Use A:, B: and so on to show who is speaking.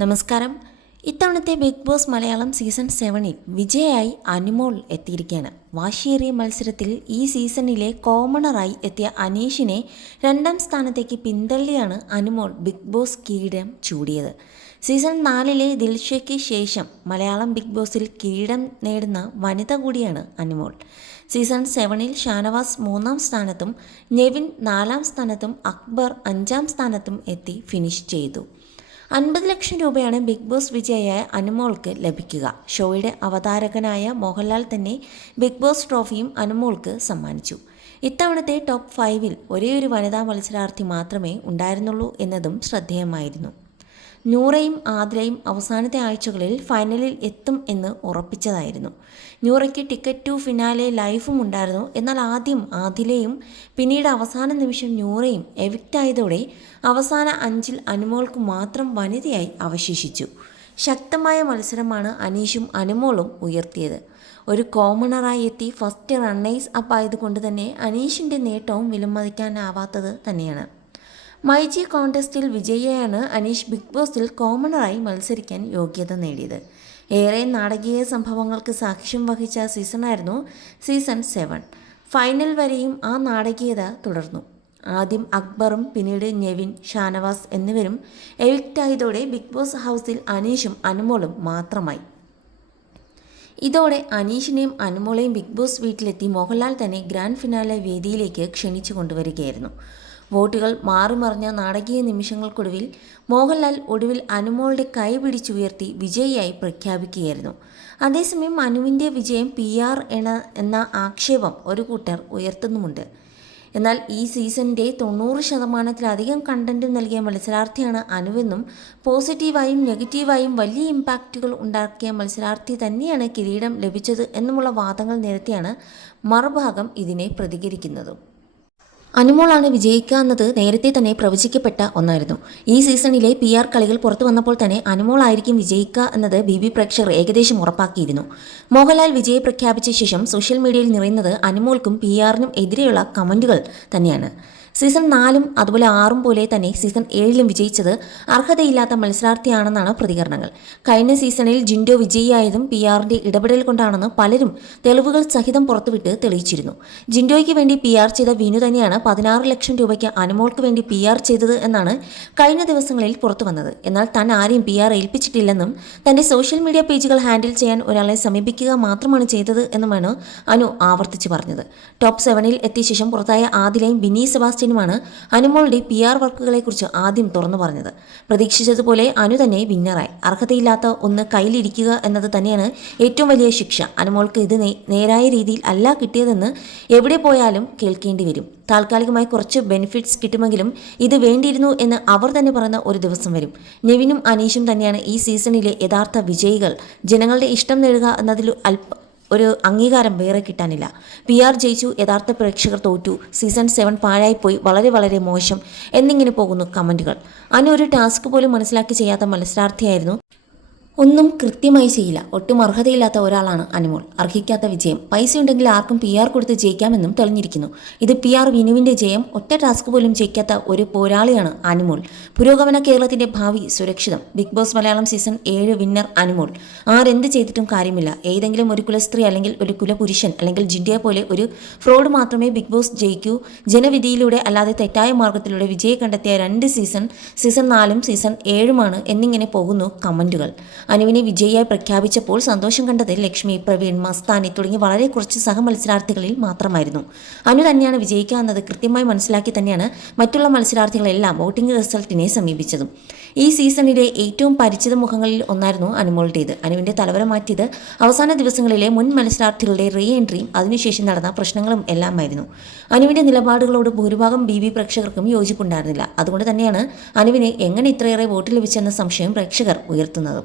A: നമസ്കാരം. ഇത്തവണത്തെ big Boss Malayalam season സെവനിൽ വിജയായി അനുമോൾ എത്തിയിരിക്കുകയാണ്. വാശിയേറിയ മത്സരത്തിൽ ഈ സീസണിലെ കോമണറായി എത്തിയ അനീഷിനെ രണ്ടാം സ്ഥാനത്തേക്ക് പിന്തള്ളിയാണ് അനുമോൾ ബിഗ് ബോസ് കിരീടം ചൂടിയത്. സീസൺ നാലിലെ ദിൽഷയ്ക്ക് ശേഷം മലയാളം ബിഗ് ബോസിൽ കിരീടം നേടുന്ന വനിത കൂടിയാണ് അനുമോൾ. സീസൺ സെവനിൽ ഷാനവാസ് മൂന്നാം സ്ഥാനത്തും നെവിൻ നാലാം സ്ഥാനത്തും അക്ബർ അഞ്ചാം സ്ഥാനത്തും എത്തി ഫിനിഷ് ചെയ്തു. അൻപത് ലക്ഷം രൂപയാണ് ബിഗ് ബോസ് വിജയിയായ അനുമോൾക്ക് ലഭിക്കുക. ഷോയുടെ അവതാരകനായ മോഹൻലാൽ തന്നെ ബിഗ് ബോസ് ട്രോഫിയും അനുമോൾക്ക് സമ്മാനിച്ചു. ഇത്തവണത്തെ ടോപ്പ് ഫൈവിൽ ഒരേ ഒരു വനിതാ മത്സരാർത്ഥി മാത്രമേ ഉണ്ടായിരുന്നുള്ളൂ എന്നതും ശ്രദ്ധേയമായിരുന്നു. നൂറയും ആതിരയും അവസാനത്തെ ആഴ്ചകളിൽ ഫൈനലിൽ എത്തും എന്ന് ഉറപ്പിച്ചതായിരുന്നു. നൂറയ്ക്ക് ടിക്കറ്റ് ടു ഫിനാലെ ലൈഫും ഉണ്ടായിരുന്നു. എന്നാൽ ആദ്യം ആദിലയും പിന്നീട് അവസാന നിമിഷം നൂറയും എവിക്റ്റ് ആയതോടെ അവസാന അഞ്ചിൽ അനുമോൾക്ക് മാത്രം വനിതയായി അവശേഷിച്ചു. ശക്തമായ മത്സരമാണ് അനീഷും അനുമോളും ഉയർത്തിയത്. ഒരു കോമണറായി എത്തി ഫസ്റ്റ് റണ്ണേഴ്സ് അപ്പ് ആയതുകൊണ്ട് തന്നെ അനീഷിന്റെ നേട്ടവും വിലമതിക്കാനാവാത്തത് തന്നെയാണ്. മൈജി കോൺടെസ്റ്റിൽ വിജയിയാണ് അനീഷ് ബിഗ് ബോസിൽ കോമണറായി മത്സരിക്കാൻ യോഗ്യത നേടിയത്. ഏറെ നാടകീയ സംഭവങ്ങൾക്ക് സാക്ഷ്യം വഹിച്ച സീസണായിരുന്നു സീസൺ സെവൻ. ഫൈനൽ വരെയും ആ നാടകീയത തുടർന്നു. ആദ്യം അക്ബറും പിന്നീട് നെവിൻ ഷാനവാസ് എന്നിവരും എവിക്റ്റായതോടെ ബിഗ് ബോസ് ഹൗസിൽ അനീഷും അനുമോളും മാത്രമായി. ഇതോടെ അനീഷിനെയും അനുമോളെയും ബിഗ് ബോസ് വീട്ടിലെത്തി മോഹൻലാൽ തന്നെ ഗ്രാൻഡ് ഫിനാലെ വേദിയിലേക്ക് ക്ഷണിച്ചു കൊണ്ടുവരികയായിരുന്നു. വോട്ടുകൾ മാറിമറിഞ്ഞ നാടകീയ നിമിഷങ്ങൾക്കൊടുവിൽ മോഹൻലാൽ ഒടുവിൽ അനുമോളുടെ കൈ പിടിച്ചുയർത്തി വിജയിയായി പ്രഖ്യാപിക്കുകയായിരുന്നു. അതേസമയം അനുവിന്റെ വിജയം പി ആർ എന്ന എന്ന ആക്ഷേപം ഒരു കൂട്ടർ ഉയർത്തുന്നുമുണ്ട്. എന്നാൽ ഈ സീസണിന്റെ തൊണ്ണൂറ് ശതമാനത്തിലധികം കണ്ടന്റ് നൽകിയ മത്സരാർത്ഥിയാണ് അനുവെന്നും പോസിറ്റീവായും നെഗറ്റീവായും വലിയ ഇമ്പാക്റ്റുകൾ ഉണ്ടാക്കിയ മത്സരാർത്ഥി തന്നെയാണ് കിരീടം ലഭിച്ചത് എന്നുമുള്ള വാദങ്ങൾ നിരത്തിയാണ് മറുഭാഗം ഇതിനെ പ്രതികരിക്കുന്നതും. അനുമോളാണ് വിജയിക്കുക എന്നത് നേരത്തെ തന്നെ പ്രവചിക്കപ്പെട്ട ഒന്നായിരുന്നു. ഈ സീസണിലെ പി ആർ കളികൾ പുറത്തു വന്നപ്പോൾ തന്നെ അനുമോളായിരിക്കും വിജയിക്കുക എന്നത് ബി ബി പ്രേക്ഷകർ ഏകദേശം ഉറപ്പാക്കിയിരുന്നു. മോഹൻലാൽ വിജയം പ്രഖ്യാപിച്ച ശേഷം സോഷ്യൽ മീഡിയയിൽ നിറയുന്നത് അനുമോൾക്കും പി ആറിനും എതിരെയുള്ള കമന്റുകൾ തന്നെയാണ്. സീസൺ നാലും അതുപോലെ ആറും പോലെ തന്നെ സീസൺ ഏഴിലും വിജയിച്ചത് അർഹതയില്ലാത്ത മത്സരാർത്ഥിയാണെന്നാണ് പ്രതികരണങ്ങൾ. കഴിഞ്ഞ സീസണിൽ ജിൻഡോ വിജയിയായതും പി ആറിന്റെ ഇടപെടൽ കൊണ്ടാണെന്ന് പലരും തെളിവുകൾ സഹിതം പുറത്തുവിട്ട് തെളിയിച്ചിരുന്നു. ജിൻഡോയ്ക്ക് വേണ്ടി പി ആർ ചെയ്ത വിനു തന്നെയാണ് പതിനാറ് ലക്ഷം രൂപയ്ക്ക് അനുമോൾക്ക് വേണ്ടി പി ആർ ചെയ്തത് എന്നാണ് കഴിഞ്ഞ ദിവസങ്ങളിൽ പുറത്തു വന്നത്. എന്നാൽ താൻ ആരെയും പി ആർ ഏൽപ്പിച്ചിട്ടില്ലെന്നും തന്റെ സോഷ്യൽ മീഡിയ പേജുകൾ ഹാൻഡിൽ ചെയ്യാൻ ഒരാളെ സമീപിക്കുക മാത്രമാണ് ചെയ്തത് എന്നുമാണ് അനു ആവർത്തിച്ചു പറഞ്ഞത്. ടോപ്പ് സെവനിൽ എത്തിയ ശേഷം പുറത്തായ ആദിലയും ബിനി സെബാസ്റ്റ്യനുമാണ് അനുമോളുടെ പി ആർ വർക്കുകളെക്കുറിച്ച് ആദ്യം തുറന്നു പറഞ്ഞത്. പ്രതീക്ഷിച്ചതുപോലെ അനു തന്നെ വിന്നറായി. അർഹതയില്ലാത്ത ഒന്ന് കയ്യിലിരിക്കുക എന്നത് തന്നെയാണ് ഏറ്റവും വലിയ ശിക്ഷ. അനുമോൾക്ക് ഇത് നേരായ രീതിയിൽ അല്ല കിട്ടിയതെന്ന് എവിടെ പോയാലും കേൾക്കേണ്ടി വരും. താൽക്കാലികമായി കുറച്ച് ബെനിഫിറ്റ്സ് കിട്ടുമെങ്കിലും ഇത് വേണ്ടിയിരുന്നു എന്ന് അവർ തന്നെ പറയുന്ന ഒരു ദിവസം വരും. നെവിനും അനീഷും തന്നെയാണ് ഈ സീസണിലെ യഥാർത്ഥ വിജയികൾ. ജനങ്ങളുടെ ഇഷ്ടം നേടുക എന്നതിൽ അല്പ ഒരു അംഗീകാരം വേറെ കിട്ടാനില്ല. പി ആർ ജയിച്ചു യഥാർത്ഥ പ്രേക്ഷകർ തോറ്റു സീസൺ സെവൻ പാഴായിപ്പോയി വളരെ വളരെ മോശം എന്നിങ്ങനെ പോകുന്നു കമന്റുകൾ അനു ഒരു ടാസ്ക് പോലും മനസ്സിലാക്കി ചെയ്യാത്ത മത്സരാർത്ഥിയായിരുന്നു ഒന്നും കൃത്യമായി ചെയ്യില്ല. ഒട്ടും അർഹതയില്ലാത്ത ഒരാളാണ് അനുമോൾ. അർഹിക്കാത്ത വിജയം. പൈസ ഉണ്ടെങ്കിൽ ആർക്കും പി ആർ കൊടുത്ത് ജയിക്കാമെന്നും തെളിഞ്ഞിരിക്കുന്നു. ഇത് പി ആർ വിനുവിന്റെ ജയം ഒറ്റ ടാസ്ക് പോലും ജയിക്കാത്ത ഒരു പോരാളിയാണ് അനുമോൾ. പുരോഗമന കേരളത്തിന്റെ ഭാവി സുരക്ഷിതം. ബിഗ് ബോസ് മലയാളം സീസൺ ഏഴ് വിന്നർ അനുമോൾ. ആരെന്ത് ചെയ്തിട്ടും കാര്യമില്ല. ഏതെങ്കിലും ഒരു കുലസ്ത്രീ അല്ലെങ്കിൽ ഒരു കുലപുരുഷൻ അല്ലെങ്കിൽ ജിഡിയ പോലെ ഒരു ഫ്രോഡ് മാത്രമേ ബിഗ് ബോസ് ജയിക്കൂ. ജനവിധിയിലൂടെ അല്ലാതെ തെറ്റായ മാർഗത്തിലൂടെ വിജയം കണ്ടെത്തിയ രണ്ട് സീസൺ സീസൺ നാലും സീസൺ ഏഴുമാണ് എന്നിങ്ങനെ പോകുന്നു കമന്റുകൾ അനുവിനെ വിജയിയായി പ്രഖ്യാപിച്ചപ്പോൾ സന്തോഷം കണ്ടത് ലക്ഷ്മി പ്രവീൺ മസ്താനി തുടങ്ങി വളരെ കുറച്ച് സഹമത്സരാർത്ഥികളിൽ മാത്രമായിരുന്നു. അനു തന്നെയാണ് വിജയിക്കുക എന്നത് കൃത്യമായി മനസ്സിലാക്കി തന്നെയാണ് മറ്റുള്ള മത്സരാർത്ഥികളെല്ലാം വോട്ടിംഗ് റിസൾട്ടിനെ സമീപിച്ചതും. ഈ സീസണിലെ ഏറ്റവും പരിചിത മുഖങ്ങളിൽ ഒന്നായിരുന്നു അനുമോളുടേത് അനുവിന്റെ തലവര മാറ്റിയത് അവസാന ദിവസങ്ങളിലെ മുൻ മത്സരാർത്ഥികളുടെ റീ എൻട്രിയും അതിനുശേഷം നടന്ന പ്രശ്നങ്ങളും എല്ലാമായിരുന്നു. അനുവിന്റെ നിലപാടുകളോട് ഭൂരിഭാഗം ബി ബി പ്രേക്ഷകർക്കും യോജിപ്പുണ്ടായിരുന്നില്ല. അതുകൊണ്ട് തന്നെയാണ് അനുവിന് എങ്ങനെ ഇത്രയേറെ വോട്ട് ലഭിച്ചെന്ന സംശയം പ്രേക്ഷകർ ഉയർത്തുന്നത്.